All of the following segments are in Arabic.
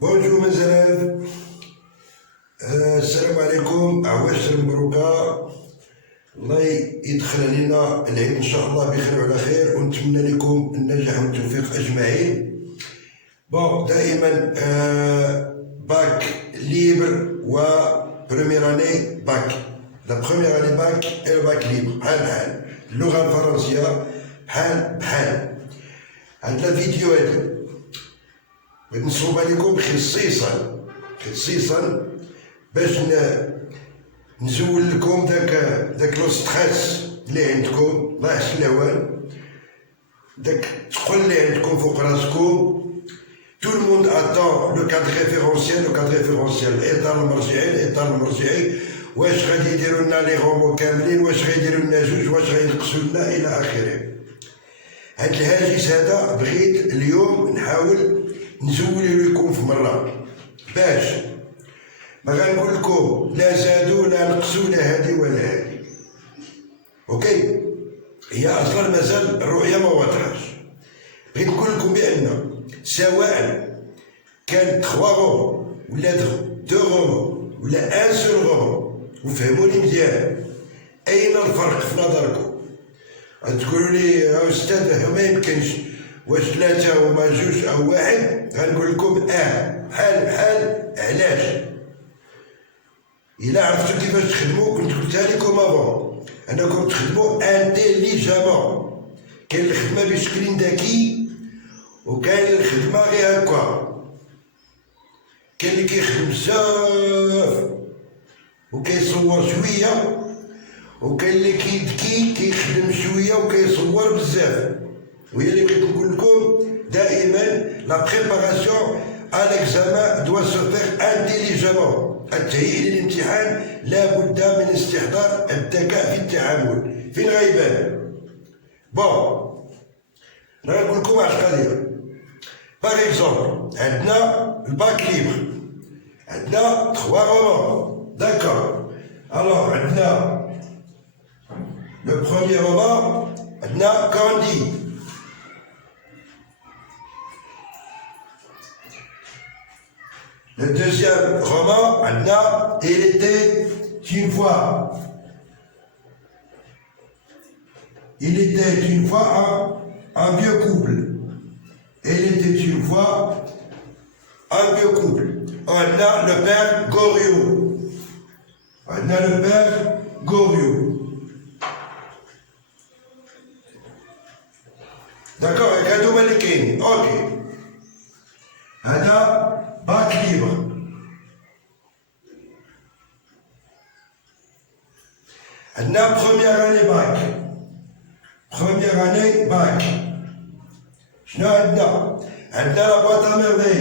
Bonjour mes élèves, السلام عليكم. عواشر مبروكة، الله يدخل علينا العيد إن شاء الله بخير وعلى خير، ونتمنى لكم النجاح والتوفيق أجمعين. بون دائما باك ليبر و بروميير اني باك، لا بروميير اني باك اي باك ليبر بحال اللغة الفرنسية بحال. هاد الفيديو هادي بغيت نصوب عليكم خصيصا باش نزول لكم داك لو ستريس اللي عندكم، الله يحسن الأحوال، داك الثقل اللي عندكم فوق راسكم. تو الموند اتون لو كادر ريفيرونسيال، الاطار المرجعي، واش غادي يديروا لنا لي رومو كاملين، واش غيديروا لنا جوج، واش غينقصوا لنا الى اخره. هاد الهاجس هذا بغيت اليوم نحاول نزول لكم في مرة، باش ما غنقول لكم لا زادوا لا نقصوا لا هادي ولا هادي. اوكي، هي اصلا مازال الرؤيه ما واضحاش. بغيت نقول لكم بان سواء كان 3 غومو ولا 2 غومو ولا 1 سول غومو، وفهموني مزيان، اين الفرق في نظركم؟ تقولوا لي يا استاذ ما يمكنش، واش 3 وما 2 أو 1؟ غنقول لكم بحال علاش. إلا عرفتوا كيفاش تخدموا كنت قلتها لكم افون، أنكم تخدموا انتيليجامون. كاين الخدمة بشكل ذكي، وكاين الخدمة غير هكا. كاين اللي كيخدم بزاف وكيصور شوية، وكاين اللي كيذكي كيخدم شوية وكيصور بزاف. وهي اللي بغيت نقول لكم دائما، لا بريباراسيون à l'examen doit se faire intelligemment. التهيئ للامتحان لا بد من استحضار الذكاء في التعامل. فين غيبان؟ بون نقول لكم واحد القضيه. باغ اكزومبل عندنا الباك ليبر، عندنا 3 رومون، داكور. الوغ عندنا لو بروميير رومان عندنا كانديد، le deuxième roman, il était une fois. Il était une fois un vieux couple. Il était une fois un vieux couple. On a le père Goriot. D'accord, avec un double king. Ok. هذا باك ليبر. عندنا بروميير اني باك. شنو عندنا؟ عندنا لا بواط ا ميرفي.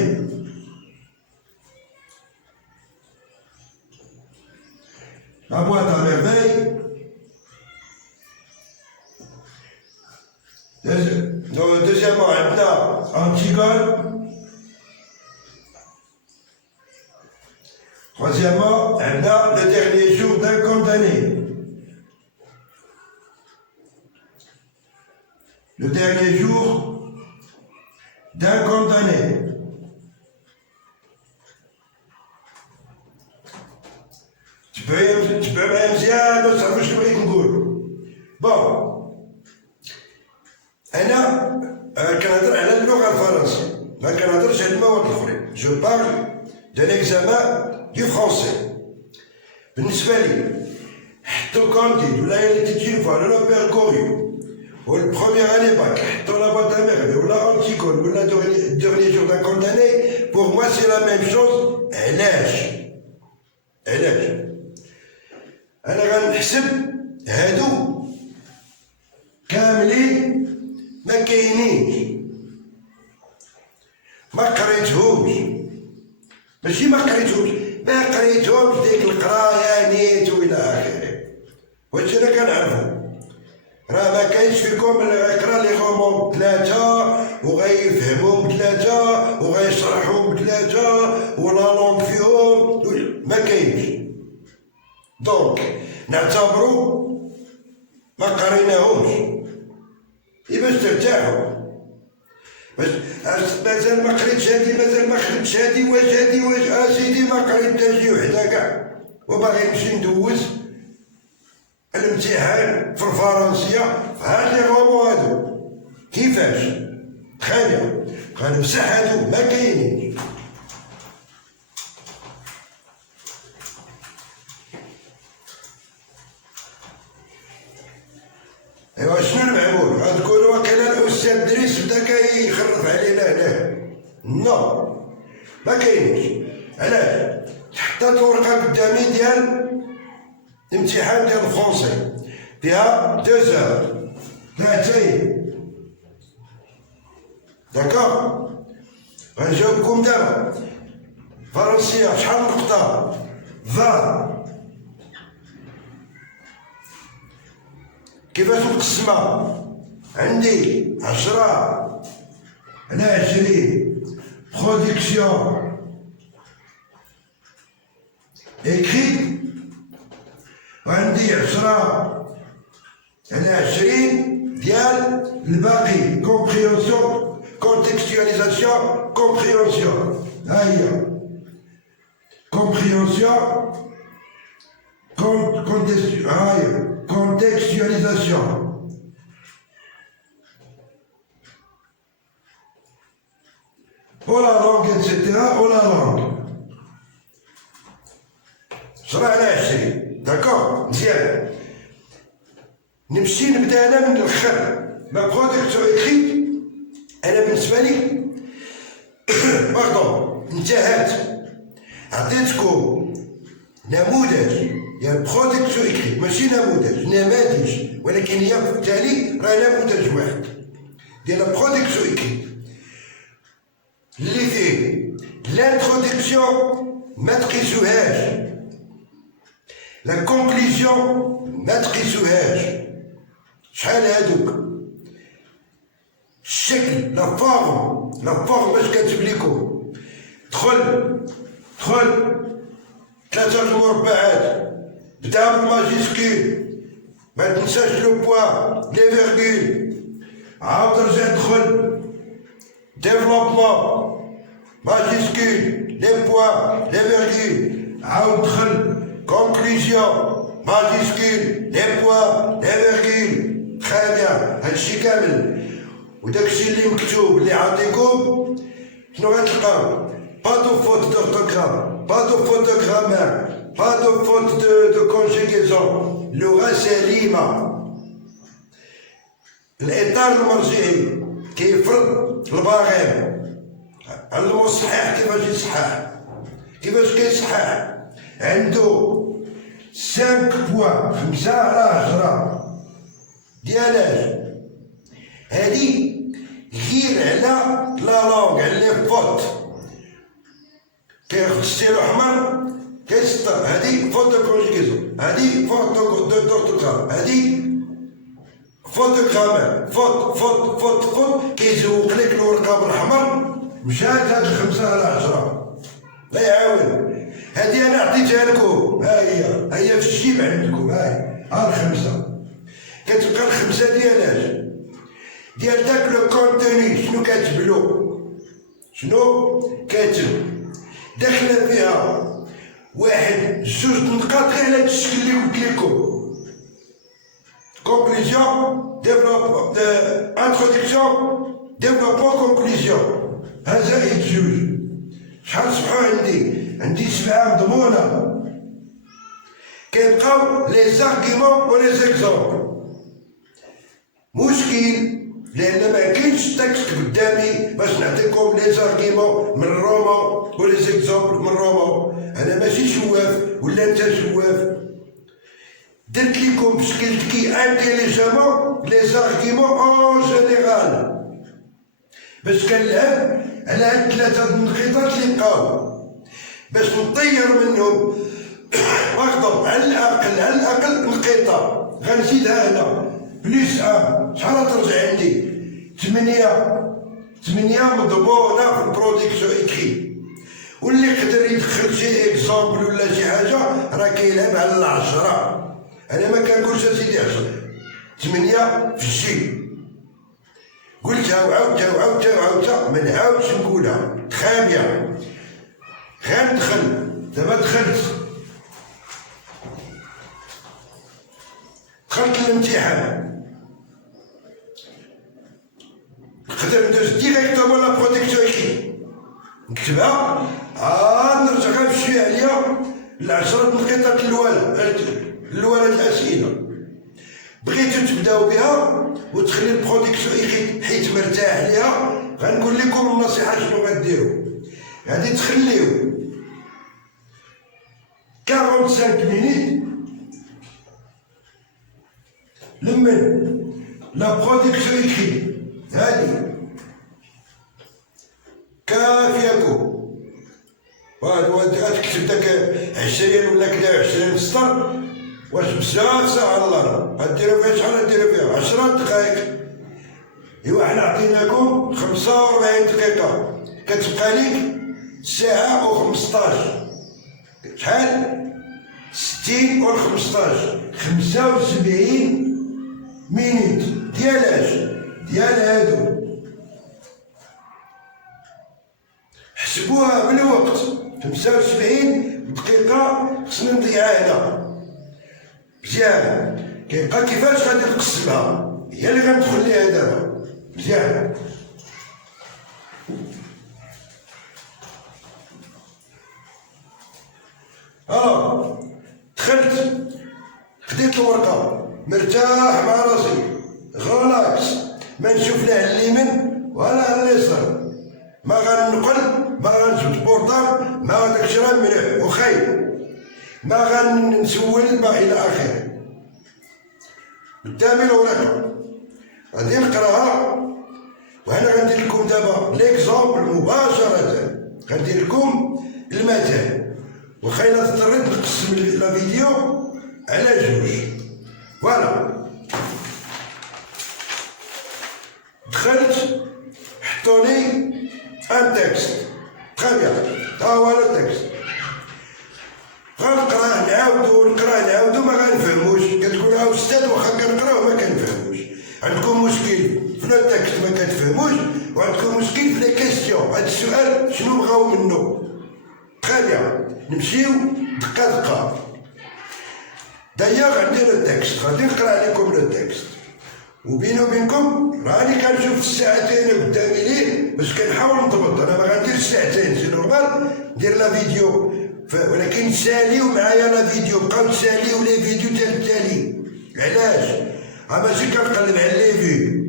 لا بواط ا ميرفي. دوزيامون عندنا انتيغون. Troisièmement, on a le dernier jour d'un condamné. Le dernier jour d'un condamné. Tu peux même dire, ça veut je vais dire. Bon, أنا كنهضر على اللغة الفرنسية، ما كنهضرش على المواد الأخرى. Je parle de l'examen du français. بالنسبة لي حطوا كانديد ولا إليتي ولا لا بير غوريو والبروميير اني باك، حطوا لا بواط ا ميرفي ولا انتيكون ولا ديرني جور دان كونداني، بور موا سي لا ميم شوز. علاش؟ أنا غنحسب هادو كاملين ما كاينينش، ما قريتهمش، ماشي ما قريتهمش ديك القرايه نيت والى اخره. واش انا كنعرفو راه ما كاينش فيكم اللي غيقرا لي غومون 3 وغيفهمهم 3 وغيشرحهم 3 ولا لونغ فيهم، ما كاينش. دونك نعتبرو ما قريناهمش. باش ترتاحوا باش مازال ما قريتش هادي، مازال ما خدمتش هادي، واش هادي واش اسيدي ما قريت حتى شي وحده كاع، وباغي نمشي ندوز الامتحان في الفرنسيه في هاد لي غوبو هادو. كيفاش؟ تخيل قال بصح هادو ما كاينينش. ايوا شنو المعمول؟ غتقولوا واقيلا الاستاذ دريس بدا كيخرف علينا هنا. نو ما كاينش. علاش؟ حطيت ورقه قدامي ديال الامتحان ديال الفرونسي فيها 2 ساعات 3 داكوغ. غنجاوبكم دابا. فرنسيه شحال نقطه؟ 20. كيفاش نقسمها؟ عندي 10 على 20 برودكسيون écrit، وعندي 10 على 20 ديال الباقي كومبريونسيون كونتكستواليزاسيون كومبريونسيون. ها هي كومبريونسيون contextualisation. Ou la langue, etc. Ou la langue. 10 على 20. داكور؟ مزيان. نمشي نبدا انا من الاخر. لا برودكسيون اكريت انا بالنسبه لي باردون انتهت. عطيتكم نموذج ديال برودكسيون اكريت، ماشي نماذج، ولكن هي في التالي راه نموذج واحد ديال برودكسيون اكريت اللي فيه لانترودكسيون ما تقيسوهاش، لا كونكليزيون ما تقيسوهاش. شحال هادوك الشكل لا فورم باش كاتب لكم دخل 3 مربعات، بدا بالماجيسكول، ما تنساش لو بوا لي فيرغول، عاود رجع دخل ديفلوبمون ماجيسكول لي بوا لي فيرغول، عاود دخل كونكلوزيون ماجيسكول لي بوا لي فيرغول. تخي بيان هادشي كامل، وداكشي اللي مكتوب اللي عاطيكم شنو غتلقاو؟ با دو فوت دورتوغراف، با دو فوت دو غرامير، با دو فوت دو كونجيغيزون، لغة سليمة. الإطار المرجعي كيفرض الباغين على المصحح كيفاش يصحح، كيفاش كيصحح. عنده 5 بوان، 5 على 10 ديالاش. هادي غير على لا لونغ، على لي فوت. كياخد ستيلو احمر كيسطر، هادي فوت دو كونجيغيزون، هادي فوت دورتوغراف، هادي فوت دو غرامير، فوت كيزوق لك الورقه بالاحمر. مشات هاد 5 على 10. لا يعاون. هادي انا عطيتها لكم، ها هي في الجيب عندكم، ها ال5. كتبقى ال5 ديالاش؟ ديال داك لو كونتوني. شنو كاتب له؟ شنو كاتب؟ داخله فيها 1 2 نقاط غير هاد الشكل اللي قلت لكم. كونكلوزيون ديفلوب انترودكسيون ديفلوبمون كونكلوزيون. ها زائد 2. شحال صبحوا عندي 7 مضمونه. كيبقاو لي زارغيمون و لي زيكزومبل. مشكل لان ما كاينش تكست قدامي باش نعطيكم لي زارغيمون من روما و لي زيكزومبل من روما. انا ماشي شواف ولا انت شواف. درت لكم بشكل ذكي انتيليجامون لي زارغيمون اون جينيرال باش كنلعب على هاد 3 النقيطات اللي بقاو باش نطير منهم واخدهم على الاقل نقيطه. غنزيدها هنا بليس شحال ترجع عندي؟ 8 مضمونه في البرودكسيون اكري. واللي يقدر يدخل شي اكزومبل ولا شي حاجه راه كيلعب على 10. انا ما كنقولش اسيدي 10، 8 في الجيب. قلتها وعاودتها وعاودتها وعاودتها ما نعاودش نقولها خامية. غندخل دابا دخلت الامتحان نقدر ندوز ديريكتومون لا بروتيكسيون ايكري نكتبها نرجع غنمشي عليا ل10 نقيطات الأولى الأسئلة بغيتو تبداو بها وتخلي البرودكسيون ايكري حيت مرتاح ليها. غنقول لكم النصيحة شنو غديرو. غادي تخليو 45 مينيت لمن لا برودكسيون ايكري هادي كافياكم. تكتب داك 20 ولا كدا 20 سطر واش بزاف ساعة الله غديرو فيها شحال غديرو فيها 10 دقائق. ايوا حنا عطيناكم 45 دقيقة كتبقى ليك ساعة و 15 شحال 60 و 15 75 مينيت ديال اش ديال هادو. حسبوها بالوقت 75 دقيقة خصنا نضيعها هنا مزيان. كيبقى كيفاش غادي نقسمها هي اللي غندخل ليها دابا مزيان. دخلت خديت الورقة مرتاح مع راسي غلاكس ما نشوف لا اليمين ولا اليسار ما غنقل ما غنجبد بورطال ما داكشي راه مليح وخايب ما غنسول ما الى اخره. قدامي الورقه غادي نقراها وهنا غندير لكم دابا ليكزومبل مباشره. غندير لكم المثال واخا الا اضطريت نقسم لا فيديو على جوج. فوالا دخلت حطوني ان تكست تخي بيان ها هو التكست غنقراه نعاودو ما غنفهموش. كتقول استاذ واخا كنقراو ما كنفهموش. عندكم مشكل في التكست ما كتفهموش وعندكم مشكل في لي كيستيون. هاد السؤال شنو بغاو منه تخي بيان نمشيو دقه دقه. دايوغ عندي لو تكست غادي نقرا عليكم لو تكست وبيني وبينكم راني كنشوف الساعتين قدامي ليه باش كنحاول نضبط. انا ما غنديرش ساعتين سي نورمال ندير لا فيديو ولكن تساليو معايا لا فيديو بقاو تساليو لي فيديو ديال التالي. علاش؟ ماشي كنقلب على لي فيو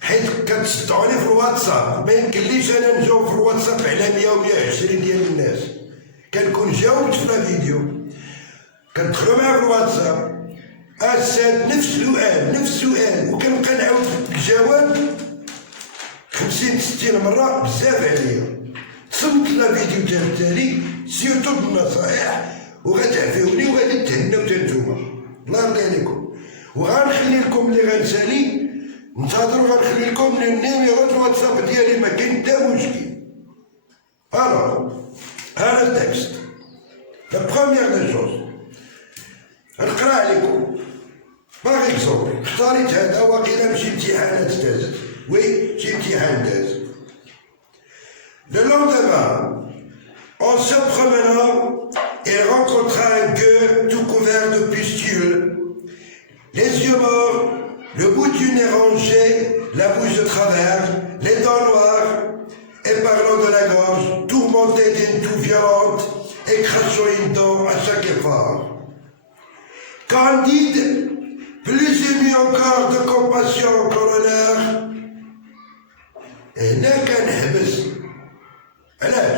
حيت كتصدعوني في الواتساب ما يمكنليش انا نجاوب في الواتساب على 100 و 120 ديال الناس. كنكون جاوبت في لا فيديو كندخلو معايا في الواتساب الساد نفس السؤال وكنبقى نعاود الجواب 50 60 مرة بزاف عليا. تصنت لا فيديو ديال التالي سيرتو بالنصائح وغتعفيوني وغادي تهناو تا نتوما الله يرضي عليكم. وغنخلي لكم اللي غنسالي انتظروا غنخلي لكم النيميرو الواتساب ديالي ما كاين حتى مشكل. هذا التكست لا بروميير دي شوز نقرا عليكم. باغ اكزومبل اختاريت هذا واقيلا ماشي امتحانات دازت وي شي امتحان داز. Le lendemain, en se promenant, il rencontra un gueux tout couvert de pustules, les yeux morts, le bout du nez rongé, la bouche de travers, les dents noires, et parlant de la gorge, tourmenté d'une toux violente, et crachant une dent à chaque effort. Candide, plus ému encore de compassion qu'en honneur, هنا كنحبس. علاش؟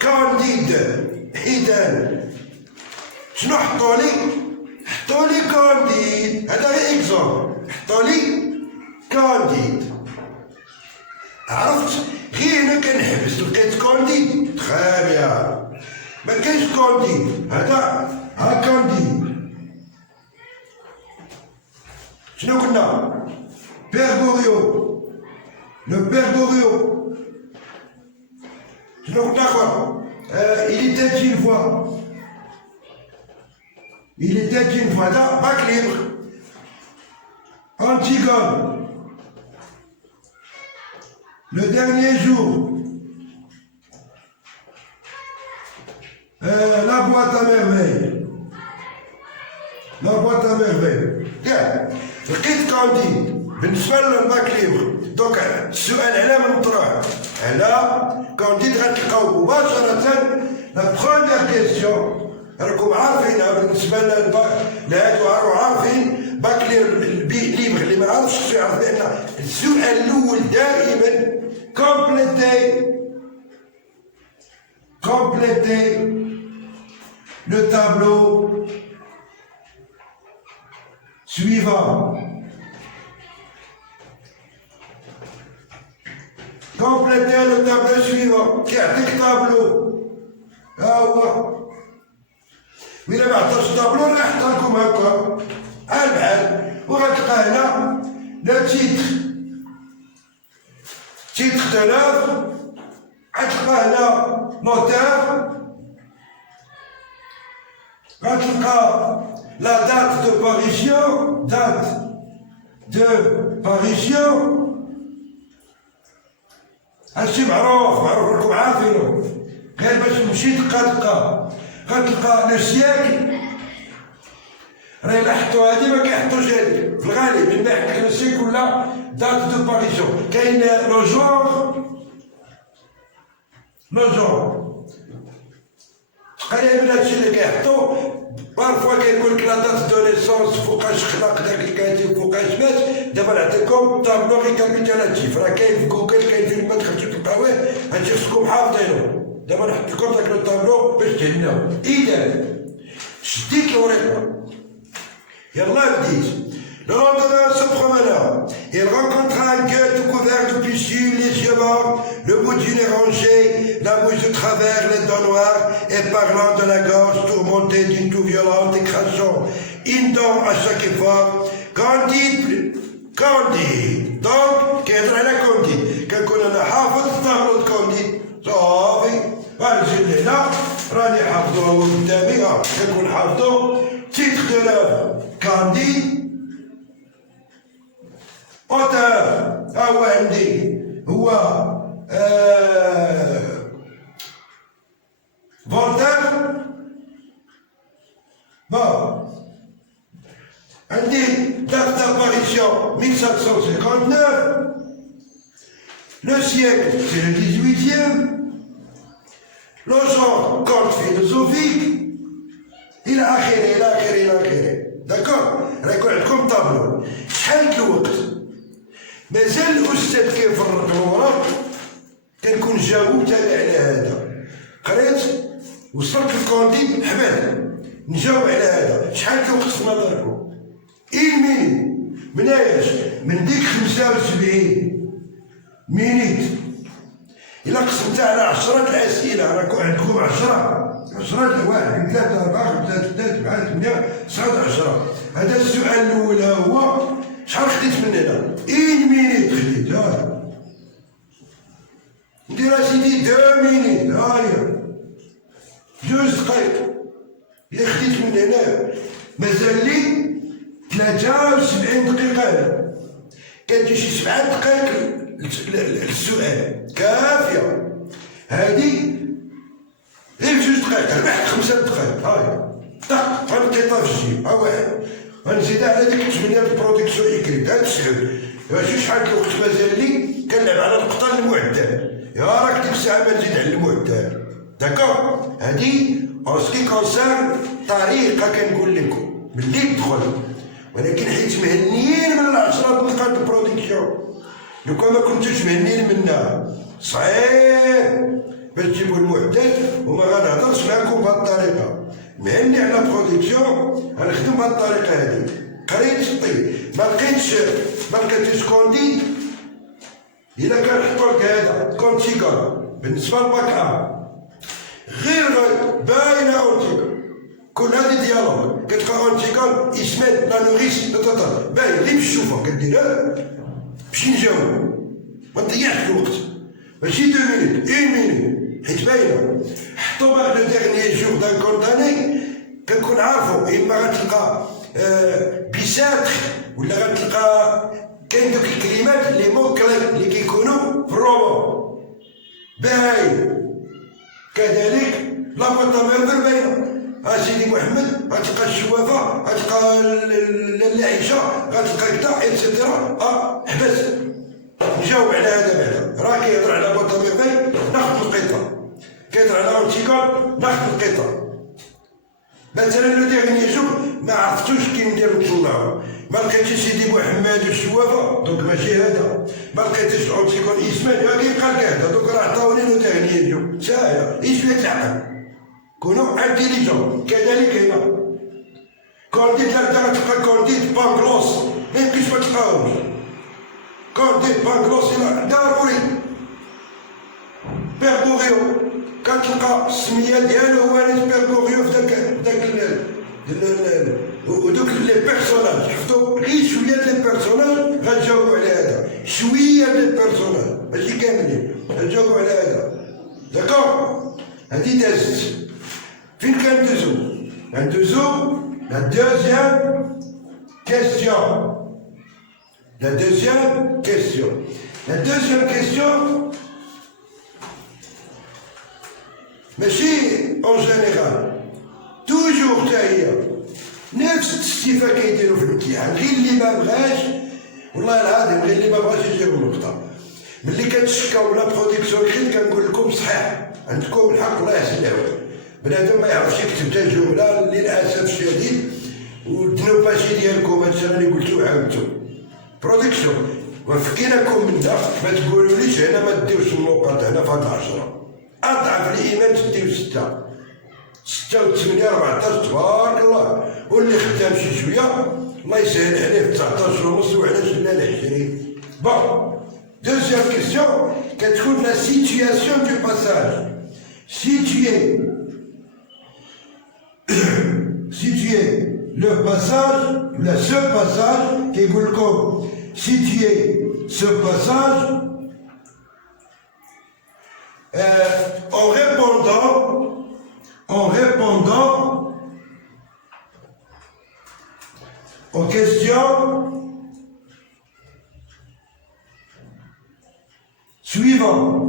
كانديد حيدان شنو حطولي؟ حطولي كانديد هذا غير اكزومبل. حطولي كانديد عرفت غير هنا كنحبس لقيت كانديد تخي بيان ما كاينش كانديد هذا ها كانديد. شنو قلنا؟ بيرغوريو لو بيرغوريو شنو قلنا اخويا؟ il était une fois هذا باك ليبر. Antigone le dernier jour, la boîte à merveille. La boîte à merveille. لقيت كانديد بالنسبه للباك ليبر دونك السؤال على من طرح على كانديد غتلقاو مباشره لا بروميير كيسيون راكم عارفينها بالنسبه لهادو راهو عارفين باك ليبر اللي ما عرفش شو يعرف بان السؤال الاول دائما compléter le tableau suivant. Compléter le tableau suivant. كيعطيك تابلو ها هو وإلا ما عطاش تابلو راه يحطها لكم هكا بحال بحال وغتلقى هنا لو تيتر دو لوفر غتلقى هنا l'auteur, غتلقى la date de parution, هادشي معروف راكم عارفينو غير باش تمشي غتلقى لو سياكل راه إلا حطو هادي ما كيحطوش هادي في الغالب من بعد لو سياكل ولا دات دو باريسيون كاين لو جونغ تقريبا هادشي اللي كيحطو بارفوا كيقول لك لا دات دو نيسونس فوقاش خلق داك الكاتب فوقاش مات دابا نعطيكم طابلو ريكابيتولاتيف راه كاين في جوجل كاين في ما تخرجوا تلقاوه هادشي خصكم حافظينه دابا نحط لكم داك الطابلو باش تهناو إذا شديت الوريقه يلا بديت. Le lendemain se promena, il rencontra un gueux tout couvert de pustules, les yeux morts, le bout du nez rongé, la bouche de travers, les dents noires, et parlant de la gorge tourmentée d'une toux violente et crachant une dent à chaque effort. Candide, donc, كيهضر على كانديد، كنكون أنا حافظ طابلو كانديد، صافي، غنجي لهنا راني حافظو هو قدامي، كنكون حافظو، تيتر دو لوفر كانديد. auteur هو عندي هو فولتير بون عندي date d'apparition 1759 le siècle c'est le 18e le genre conte philosophique إلى آخره داكور راه يكون عندكم طابلو شحال الوقت مازال الأستاذ كيفرق الوراق كنكون جاوبت على هذا قريت وصلت الكونديد حماد نجاوب على هذا شحال الوقت في نظركم؟ مينيت مناياش من ديك 75 مينيت إلا قسمتها على 10 الأسئلة راكم عندكم 10 1 2 3 4 5 6 7 8 9 10 هذا السؤال الأول هو شحال خديت من هنا؟ مينيت خديت ندير اسيدي 2 مينيت هاهي 2 دقايق إلا خديت من هنا مازال لي 73 دقيقة هنا كتجي شي 7 دقايق السؤال كافية هادي غير 2 دقايق ربحت 5 دقايق هاي طق غنقيطها في الجيب واحد غنزيدها على ديك 8 البرودكسيون إكريت هاد 9 ماشي شحال الوقت مازال لي كنلعب على نقطة المعدل يا راك ديك الساعة ما نزيد على المعدل داكور هادي اون سكي كونسيرن طريقة كنقول لكم ملي تدخل ولكن حيت مهنيين من 10 نقاط البرودكسيون لو كان ما كنتوش مهنيين منها صعيب باش تجيبوا المعدل وما غنهضرش معاكم بهاد الطريقة مهني على برودكسيون غنخدم بهاد الطريقة هادي قريت طيب ما لقيتش كونديد إلا كنحطو لك هذا كونتيكال بالنسبة للباك غير باينة أونتيكال كل هادي ديالوغ كتلقى أونتيكال يسمن لا نوريس باين غير بالشوفة كديرها باش نجاوب ما نضيعش الوقت ماشي 2 مينيت 1 مينيت حيت باينة حطو بقى لو ديرنيي جور دان كورداني كنكون عارفو إما غتلقى بيساتر ولا غتلقى كاين دوك الكلمات لي مو كلي اللي كيكونوا في الروبو باين. كذلك لابوطامير باينه. سيدي محمد غتلقى الشوافه، غتلقى العيشه، غتلقى كدا ايتترا. حبس نجاوب على هذا بعدا. راه كيهضر على بوطامير باين ناخذ القطه، كيهضر على اونتيكال ناخذ القطه. مثلا لو ديرني جور ما عرفتوش كي ندير نطلعو، ما لقيتش سيدي محمد الشوافه دونك ماشي هذا، ما لقيتش الاونتيكال اسمان غيبقى لك هذا. دونك راه عطاوني لو ديرني جور ساهله ايش فيها العقل. كونوا انتيليجون. كذلك هنا كونديت غتلقى كونديت بانكلوس ما يمكنش ما تلقاوش. كونديت بانكلوس هنا ضروري. بيرغوريو كتلقى السميه ديالو هو بيرغوريو في داك ودوك لي بيرسوناج. شفتو غير شويه ديال البيرسوناج غتجاوبوا على هذا، شويه ديال البيرسوناج ماشي كاملين غتجاوبوا على هذا. داكور هادي دازت. فين كندوزو؟ كندوزو لا دوزيام كيستيون. لا دوزيام كيستيون. لا دوزيام كيستيون ماشي اون جينيرال توجور حتى هي نفس الاستيفاء كيديروا في الامتحان، غير اللي ما بغاش والله العظيم غير اللي ما بغاش يجيبوا نقطه. ملي كتشكاو لا برودكسيون كريت كنقول لكم صحيح عندكم الحق الله يحسن العوان. بنادم ما يعرفش يكتب تا جمله للاسف الشديد والدنوباشي ديالكم هادشي راني قلتو وعاودتو. برودكسيون وفكيناكم منها. ما تقولوليش هنا ما ديوش النقط هنا في هاد 10 اضعف الايمان تديو 6 6 و 8 14 تبارك الله. واللي خدام شي شويه الله يسهل عليه في 19 ونص وعلاش لا ل 20. بون دوزيام كيسيون كتكون لا سيتياسيون دو باساج. situer le passage, ce passage, qui est situer ce passage en répondant aux questions suivantes.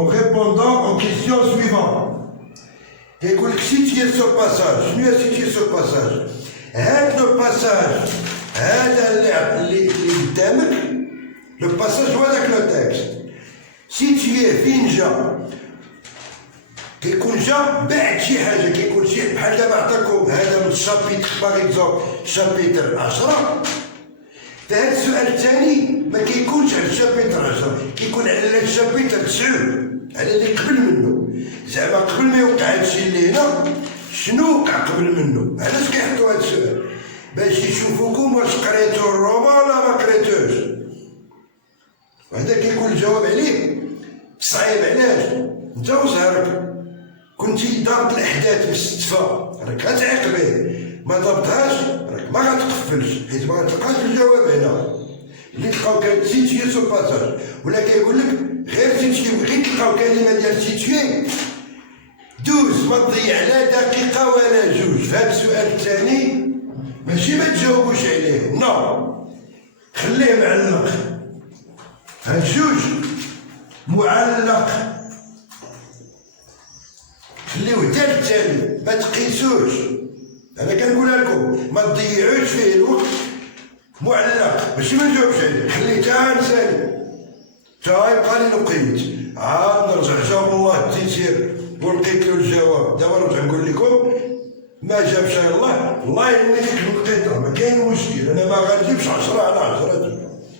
En répondant aux questions suivantes. يقول لك سيتيي سو باساج. شنو هي سيتيي سو باساج؟ هذا لو باساج هذا اللي قدامك لو باساج هو داك لو تكست. سيتيي فين جا؟ كيكون جا بعد شي حاجه، كيكون شي بحال دابا عطاكم هذا من الشابيتر باغ اكزومبل شابيتر 10. فهاد السؤال الثاني ما كيكونش على الشابيتر 10، كيكون على الشابيتر 9 على اللي قبل منه. زعما قبل ما يوقع هادشي اللي هنا شنو وقع قبل منه. علاش كيحطوا هاد السؤال؟ باش يشوفوكم واش قريتو الرومان ولا ما قريتوش. وهذا كيكون الجواب عليه صعيب. علاش؟ انت وزهرك كنتي ضابط الاحداث بالستفه راك غتعاقبيه، ما ضبطهاش راك ما غتقفلش حيت ما غتلقاش الجواب هنا. اللي تلقاو سيتيي سو باساج ولا كيقول لك غير سيتيي، غير تلقاو كلمه ديال سيتيي دوز ما تضيع لا دقيقه ولا جوج. في هذا السؤال الثاني ماشي ما تجاوبوش عليه، نو خليه معلق. هاد جوج معلق خليوه حتى الثاني ما تقيسوش. انا كنقولها لكم ما تضيعوش فيه الوقت. معلق ماشي ما نجاوبش عليه، خليه حتى ثاني حتى يبقى لي نقيت عاد نرجع جاب الله التيسير ولقيت له الجواب. دابا نرجع نقول لكم ما جابش الله الله يهني ديك الوقيته ما كاين مشكل. انا ما غنجيبش 10 على 10،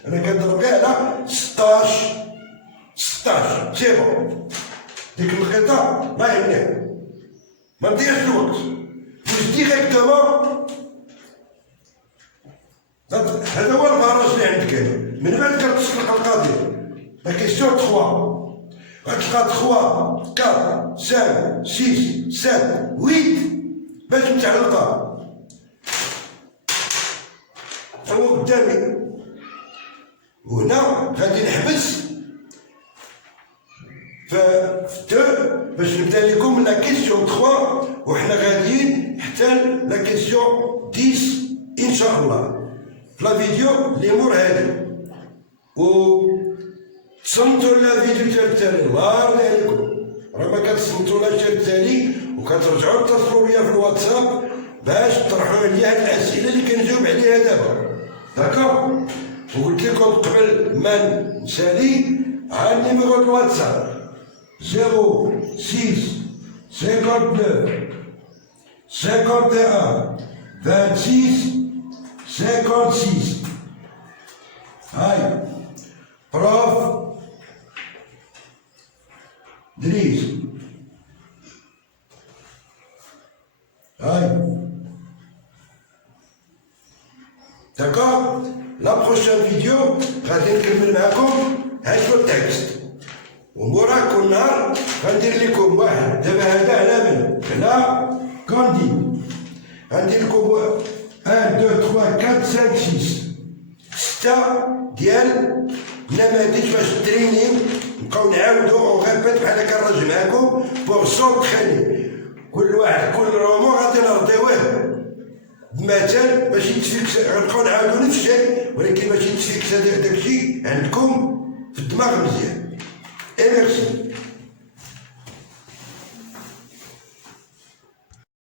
انا كنضرب كاع على 16 سي بون. ديك الوقيته ما يهنيها ما نضيعش الوقت مش ديريكتومون. هذا هو البراج اللي عندك هنا. من بعد كتسلق القضيه لا كيسيون 3 غتلقى 3 4 5 6 7 8 باش متعلقه. هو قدامي وهنا غادي نحبس ف 2 باش نبدا لكم لا كيسيون 3 وحنا غاديين حتى لا كيسيون 10 ان شاء الله في لا فيديو اللي مور هادي. و تصنتوا لا فيديو ديال التالي الله يرضي عليكم، راه ما كتصنتوا لا شي التالي وكترجعوا تتصلوا بيا في الواتساب باش تطرحوا عليا هاد الاسئله اللي كنجاوب عليها دابا، داكوغ. وقلت لكم قبل ما نسالي ها النيميرو دو الواتساب 06 59 51 26 56. هاي بروف دريس. هاي داكوغ. لا بروشين فيديو غادي نكمل معكم هاد لو تكست، ومورا كل نهار غندير لكم واحد. دابا هذا على من؟ على كاندي. غندير لكم 1 2 3 4 5 6 ديال نماذج باش ترينيو، نبقاو نعاودو اون غيبيت بحال هكا نرجع معاكم بوغ سونتريني. كل واحد كل رومون غادي نرضيوه بمثال باش يتفيكس، غنبقاو نعاودو نفس الشيء ولكن باش يتفيكس داكشي عندكم في الدماغ مزيان. اي ميرسي.